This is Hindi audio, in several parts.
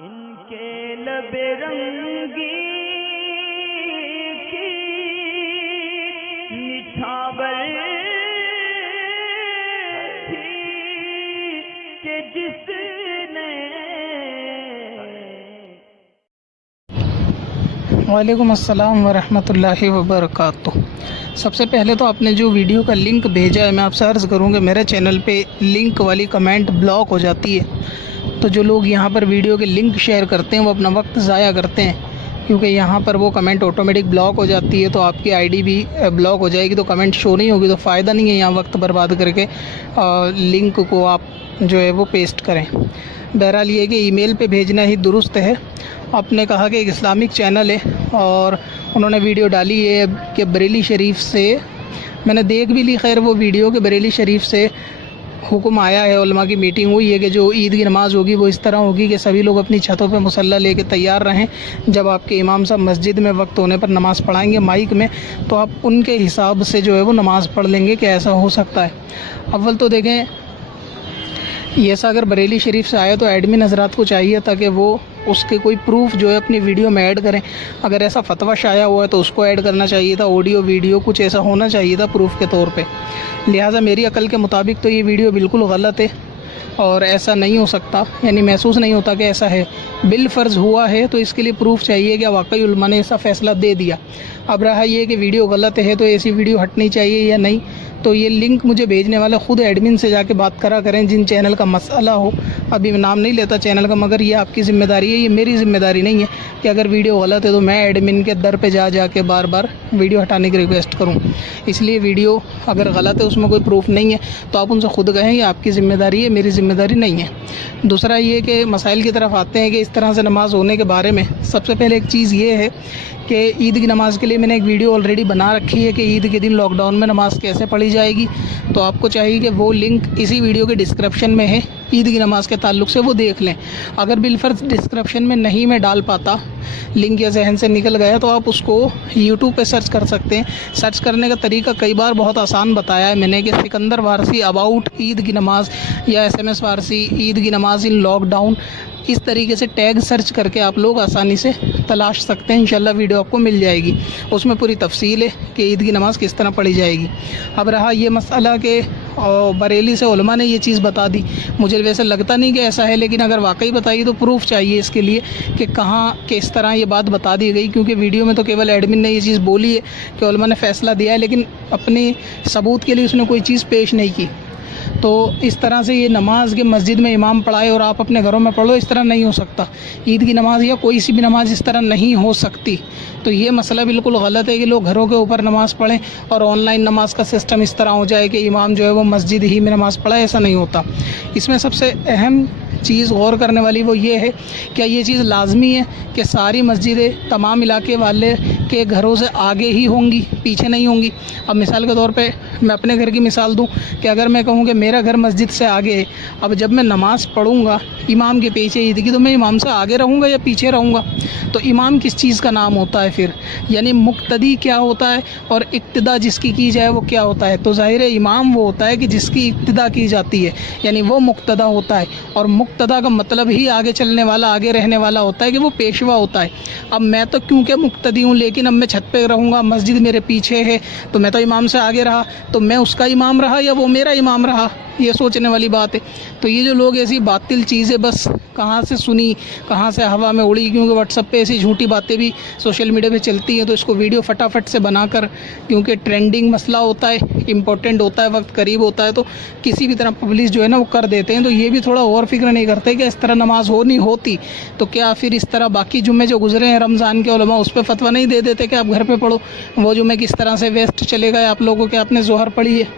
इनके लबे रंगी की निछावर थी कि जिसने। वालेकुम अस्सलाम वरहमतुल्लाहि वबरकातुह। सबसे पहले तो आपने जो वीडियो का लिंक भेजा है, मैं आपसे अर्ज़ करूँगा मेरे चैनल पे लिंक वाली कमेंट ब्लॉक हो जाती है, तो जो लोग यहाँ पर वीडियो के लिंक शेयर करते हैं वो अपना वक्त ज़ाया करते हैं, क्योंकि यहाँ पर वो कमेंट ऑटोमेटिक ब्लॉक हो जाती है, तो आपकी आईडी भी ब्लॉक हो जाएगी, तो कमेंट शो नहीं होगी, तो फ़ायदा नहीं है यहाँ वक्त बर्बाद करके लिंक को आप जो है वो पेस्ट करें। बहरहाल ये कि ईमेल पे भेजना ही दुरुस्त है। आपने कहा कि एक इस्लामिक चैनल है और उन्होंने वीडियो डाली है कि बरेली शरीफ से, मैंने देख भी ली खैर वो वीडियो कि बरेली शरीफ से हुक्म आया है, उलमा की मीटिंग हुई है कि जो ईद की नमाज़ होगी वो इस तरह होगी कि सभी लोग अपनी छतों पे मुसल्ला लेके तैयार रहें। जब आपके इमाम साहब मस्जिद में वक्त होने पर नमाज़ पढ़ाएंगे माइक में, तो आप उनके हिसाब से जो है वो नमाज़ पढ़ लेंगे कि ऐसा हो सकता है। अव्वल तो देखें, ये ऐसा अगर बरेली शरीफ से आया तो एडमिन हज़रात को चाहिए था कि वो उसके कोई प्रूफ जो है अपनी वीडियो में ऐड करें। अगर ऐसा फतवा शाया हुआ है तो उसको ऐड करना चाहिए था, ऑडियो वीडियो कुछ ऐसा होना चाहिए था प्रूफ के तौर पे। लिहाजा मेरी अकल के मुताबिक तो ये वीडियो बिल्कुल गलत है और ऐसा नहीं हो सकता, यानी महसूस नहीं होता कि ऐसा है। बिल फ़र्ज़ हुआ है तो इसके लिए प्रूफ चाहिए कि वाकई उलमा ने ऐसा फ़ैसला दे दिया। अब रहा ये कि वीडियो गलत है तो ऐसी वीडियो हटनी चाहिए या नहीं, तो ये लिंक मुझे भेजने वाले ख़ुद एडमिन से जाके बात करा करें जिन चैनल का मसला हो। अभी मैं नाम नहीं लेता चैनल का, मगर ये आपकी ज़िम्मेदारी है, ये मेरी ज़िम्मेदारी नहीं है कि अगर वीडियो गलत है तो मैं एडमिन के दर पे जा के बार बार वीडियो हटाने की रिक्वेस्ट करूं। इसलिए वीडियो अगर गलत है, उसमें कोई प्रूफ नहीं है, तो आप उनसे खुद कहें ये आपकी ज़िम्मेदारी है, मेरी ज़िम्मेदारी नहीं है। दूसरा ये कि मसाइल की तरफ आते हैं कि इस तरह से नमाज़ होने के बारे में। सबसे पहले एक चीज़ ये है कि ईद की नमाज़ के लिए मैंने एक वीडियो ऑलरेडी बना रखी है कि ईद के दिन लॉकडाउन में नमाज़ कैसे पढ़ी जाएगी, तो आपको चाहिए कि वो लिंक इसी वीडियो के डिस्क्रिप्शन में है, ईद की नमाज़ के ताल्लुक़ से वो देख लें। अगर बिलफर्ज डिस्क्रिप्शन में नहीं मैं डाल पाता, लिंक या जहन से निकल गया, तो आप उसको यूट्यूब पे सर्च कर सकते हैं। सर्च करने का तरीका कई बार बहुत आसान बताया है मैंने कि सिकंदर वारसी अबाउट ईद की नमाज़ या SMS वारसी ईद की नमाज़ इन लॉकडाउन, इस तरीके से टैग सर्च करके आप लोग आसानी से तलाश सकते हैं। इंशाल्लाह वीडियो आपको मिल जाएगी, उसमें पूरी तफसील है कि ईद की नमाज़ किस तरह पढ़ी जाएगी। अब रहा ये मसला कि बरेली से उलमा ने ये चीज़ बता दी, मुझे वैसे लगता नहीं कि ऐसा है, लेकिन अगर वाकई बताई तो प्रूफ चाहिए इसके लिए कि कहाँ किस तरह ये बात बता दी गई, क्योंकि वीडियो में तो केवल एडमिन ने ये चीज़ बोली है कि उलमा ने फ़ैसला दिया है, लेकिन अपने सबूत के लिए उसने कोई चीज़ पेश नहीं की। तो इस तरह से ये नमाज के मस्जिद में इमाम पढ़ाए और आप अपने घरों में पढ़ो, इस तरह नहीं हो सकता। ईद की नमाज़ या कोई सी भी नमाज़ इस तरह नहीं हो सकती। तो ये मसला बिल्कुल गलत है कि लोग घरों के ऊपर नमाज़ पढ़ें और ऑनलाइन नमाज का सिस्टम इस तरह हो जाए कि इमाम जो है वो मस्जिद ही में नमाज़ पढ़ाए, ऐसा नहीं होता। इसमें सबसे अहम चीज़ गौर करने वाली वो ये है, क्या ये चीज़ लाजमी है कि सारी मस्जिदें तमाम इलाके वाले के घरों से आगे ही होंगी, पीछे नहीं होंगी। अब मिसाल के तौर पे मैं अपने घर की मिसाल दूं कि अगर मैं कहूं कि मेरा घर मस्जिद से आगे है, अब जब मैं नमाज़ पढ़ूंगा इमाम के पीछे ईद की, तो मैं इमाम से आगे रहूंगा या पीछे रहूंगा? तो इमाम किस चीज़ का नाम होता है फिर, यानी मुक्तदी क्या होता है और इक्तिदा जिसकी की जाए वो क्या होता है? तो ज़ाहिर है इमाम वो होता है कि जिसकी इक्तिदा की जाती है, यानी वो मुक्तदा होता है। और मुक्तदा का मतलब ही आगे चलने वाला, आगे रहने वाला होता है कि वो पेशवा होता है। अब मैं तो क्योंकि मुक्तदी हूँ, लेकिन अब मैं छत पे रहूँगा, मस्जिद मेरे पीछे है, तो मैं तो इमाम से आगे रहा, तो मैं उसका इमाम रहा या वो मेरा इमाम रहा? ये सोचने वाली बात है। तो ये जो लोग ऐसी बातिल चीज़ें बस कहाँ से सुनी, कहाँ से हवा में उड़ी, क्योंकि व्हाट्सएप पे ऐसी झूठी बातें भी सोशल मीडिया पे चलती हैं, तो इसको वीडियो फटाफट से बनाकर, क्योंकि ट्रेंडिंग मसला होता है, इम्पोर्टेंट होता है, वक्त करीब होता है, तो किसी भी तरह पब्लिश जो है ना वो कर देते हैं। तो ये भी थोड़ा और फिक्र नहीं करते कि इस तरह नमाज़ हो नहीं होती, तो क्या फिर इस तरह बाकी जुम्मे जो गुजरे हैं रमज़ान के उलमा उस पर फतवा नहीं दे देते कि आप घर पर पढ़ो? वो जुम्मे किस तरह से वेस्ट चले गए आप लोगों के, आपने ज़ोहर पढ़ी है,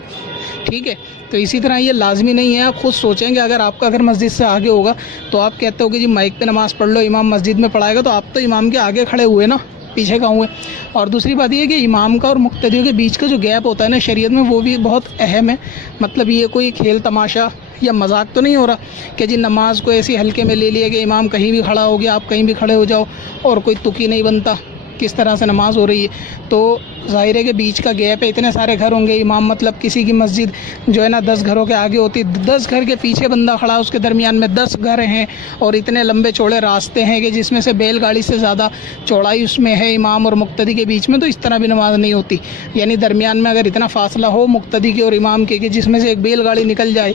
ठीक है। तो इसी तरह ये लाजमी नहीं है। आप खुद सोचेंगे, अगर आपका घर मस्जिद से आगे होगा तो आप कहते हो कि जी माइक पे नमाज़ पढ़ लो, इमाम मस्जिद में पढ़ाएगा, तो आप तो इमाम के आगे खड़े हुए ना, पीछे का हुए। और दूसरी बात ये कि इमाम का और मुक्तदियों के बीच का जो गैप होता है ना शरीयत में, वो भी बहुत अहम है। मतलब ये कोई खेल तमाशा या मजाक तो नहीं हो रहा कि जी नमाज को ऐसी हल्के में ले लिया कि इमाम कहीं भी खड़ा हो गया, आप कहीं भी खड़े हो जाओ और कोई तुकी नहीं बनता। किस तरह से नमाज़ हो रही है। तो ज़ाहिर है कि बीच का गैप है, इतने सारे घर होंगे, इमाम मतलब किसी की मस्जिद जो है ना 10 घरों के आगे होती है, 10 घर के पीछे बंदा खड़ा, उसके दरमियान में 10 घर हैं और इतने लंबे चौड़े रास्ते हैं कि जिसमें से बैलगाड़ी से ज़्यादा चौड़ाई उसमें है इमाम और मुक्तदी के बीच में, तो इस तरह भी नमाज नहीं होती। यानी दरमियान में अगर इतना फासला हो मुक्तदी के और इमाम के कि जिसमें से एक बैलगाड़ी निकल जाए,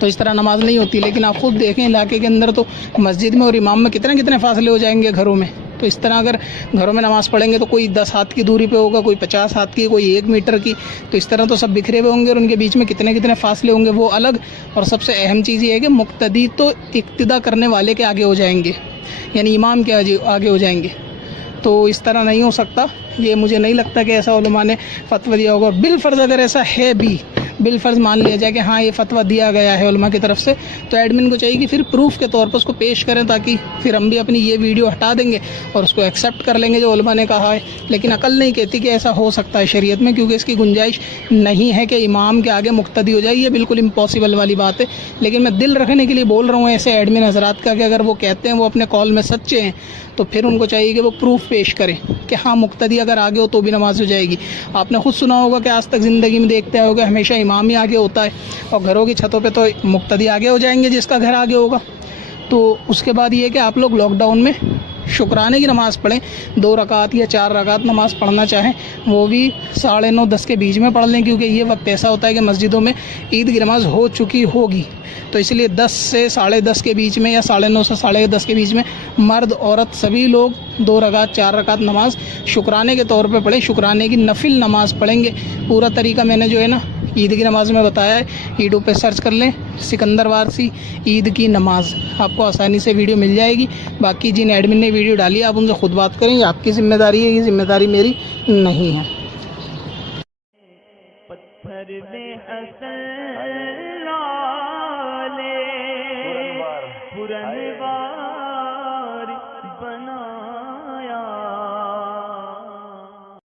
तो इस तरह नमाज नहीं होती। लेकिन आप खुद देखें इलाके के अंदर तो मस्जिद में और इमाम में कितने कितने फासले हो जाएंगे घरों में। तो इस तरह अगर घरों में नमाज़ पढ़ेंगे तो कोई 10 हाथ की दूरी पे होगा, कोई 50 हाथ की, कोई 1 मीटर की, तो इस तरह तो सब बिखरे हुए होंगे और उनके बीच में कितने कितने फासले होंगे वो अलग। और सबसे अहम चीज़ ये है कि मुक्तदी तो इक्तिदा करने वाले के आगे हो जाएंगे, यानी इमाम के आगे हो जाएंगे। तो इस तरह नहीं हो सकता, ये मुझे नहीं लगता कि ऐसा उलमा ने फतवा दिया होगा। बिलफर्ज अगर ऐसा है भी, बिलफर्ज मान लिया जाए कि हाँ ये फतवा दिया गया है उलमा की तरफ से, तो एडमिन को चाहिए कि फिर प्रूफ के तौर पर उसको पेश करें, ताकि फिर हम भी अपनी ये वीडियो हटा देंगे और उसको एक्सेप्ट कर लेंगे जो उलमा ने कहा है। लेकिन अकल नहीं कहती कि ऐसा हो सकता है शरीयत में, क्योंकि इसकी गुंजाइश नहीं है कि इमाम के आगे मुक्तदी हो जाए, ये बिल्कुल इम्पॉसिबल वाली बात है। लेकिन मैं दिल रखने के लिए बोल रहा हूँ ऐसे एडमिन हजरात का कि अगर वो कहते हैं वो अपने कॉल में सच्चे हैं, तो फिर उनको चाहिए कि वो प्रूफ पेश करें कि हाँ मुक्तदी अगर आगे हो तो भी नमाज हो जाएगी। आपने खुद सुना होगा कि आज तक ज़िंदगी में देखते होगा हमेशा इमाम ही आगे होता है, और घरों की छतों पे तो मुक्तदी आगे हो जाएंगे जिसका घर आगे होगा। तो उसके बाद ये कि आप लोग लॉकडाउन में शुक्राने की नमाज़ पढ़ें, 2 रकात या 4 रकात नमाज़ पढ़ना चाहें वो भी 9:30 10 के बीच में पढ़ लें, क्योंकि ये वक्त ऐसा होता है कि मस्जिदों में ईद की नमाज़ हो चुकी होगी। तो इसलिए 10 से 10:30 के बीच में या 9:30 से 10:30 के बीच में मर्द औरत सभी लोग 2 रकात 4 रकात नमाज़ शुक्राने के तौर पे पढ़ें, शुक्राने की नफिल नमाज़ पढ़ेंगे। पूरा तरीका मैंने जो है ना ईद की नमाज़ में बताया है, यूट्यूब पे सर्च कर लें सिकंदर वारसी ईद की नमाज़, आपको आसानी से वीडियो मिल जाएगी। बाकी जिन एडमिन ने वीडियो डाली है आप उनसे खुद बात करें, ये आपकी ज़िम्मेदारी है, ये ज़िम्मेदारी मेरी नहीं है। पत्थर में असल लाले पुरनवा